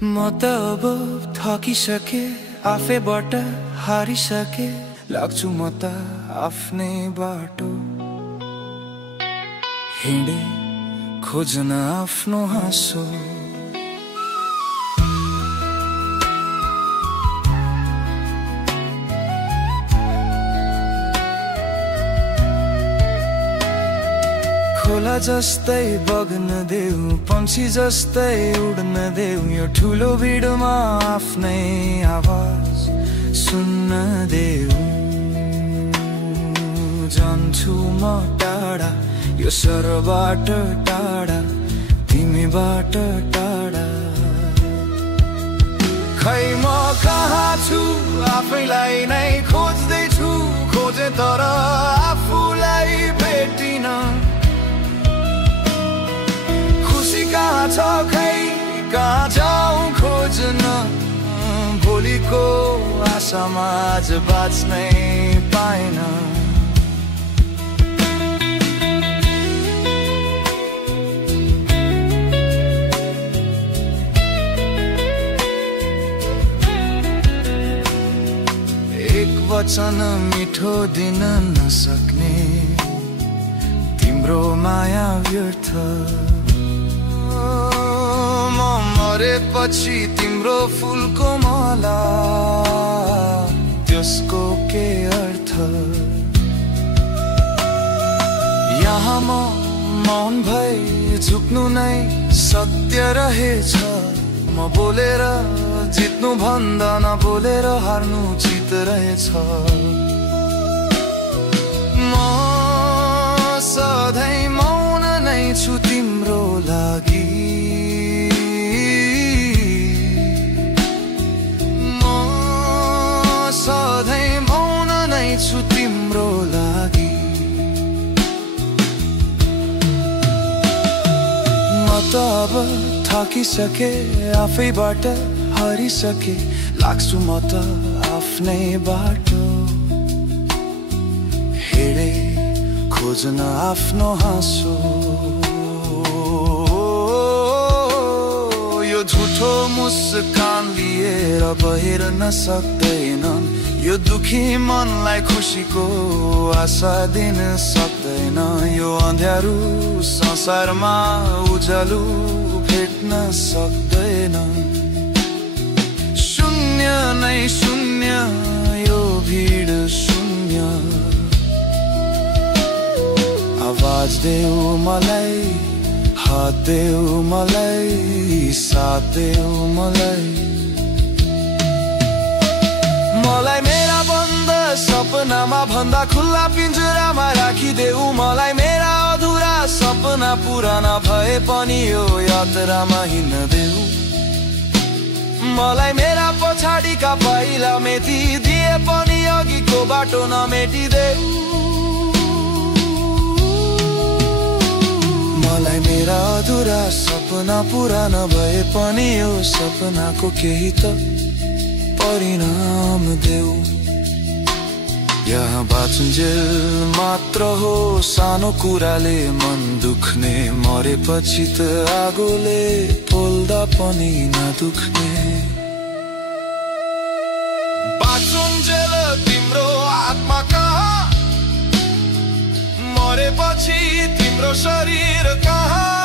म त अब थकिसके आफैबाट हारिसके लाग्छु म त आफ्नै बाटो हिँडे खोज्न आफ्नो हाँसो खोला जस्तै बग्न देऊ पंक्षी जस्तै उड्न देऊ यो ठुलो भिडमा आफ्नै आवाज सुन्न देऊ जान्छु म टाढा यो सरबाट टाढा तिमीबाट टाढा खै म कहाँ छु आफैलाई नै खोज्दैछु खोजे तर आफूलाई भेटिन कहाँ छ खै कहाँ जाऊँ खोज्न भोलिको आशामा आज बाँच्नै पाएन एक वचन मिठो दिन नसक्ने तिम्रो माया व्यर्थ मरेपछि तिम्रो फुलको माला त्यसको के अर्थ यहाँ म मौन भई झुक्नु नै सत्य रहेछ म बोलेर जित्नु भन्दा नबोलेर हार्नु जित रहेछ म सधैँ मौन नै छु तिम्रो लागि सधैँ मौन नै छु तिम्रो लागि म त अब थकिसके आफैबाट हारिसके लाग्छु म त आफ्नै बाटो हिँडे खोज्न आफ्नो हाँसो यो झुठो मुस्कान लिएर बहेर नसक्दैनन् यो दुखी मनलाई खुसीको आशा दिन सक्दैन यो अँध्यारो संसारमा उज्यालो भेट्न सक्दैन शून्य नै शून्य यो भिड शून्य आवाज देऊ मलाई हात देऊ मलाई साथ देऊ मलाई मलाई मेरा बन्द सपनामा भन्दा खुल्ला पिंजरामा राखिदेऊ मलाई मेरा अधुरा सपना पूरा नभए पनि यो यात्रामा हिँड्न देऊ मलाई मेरा पछाडिका पाइला मेटी दिए पनि अघिको बाटो नमेटिदेऊ मलाई मेरा अधुरा सपना पूरा नभए पनि यो सपनाको केही त परिणाम देऊ यहाँ बाँचुन्जेल मात्र हो सानो कुराले मन दुख्ने मरेपछि त आगोले पोल्दा पनि नदुख्ने बाँचुन्जेल तिम्रो आत्मा कहाँ मरेपछि तिम्रो शरीर कहाँ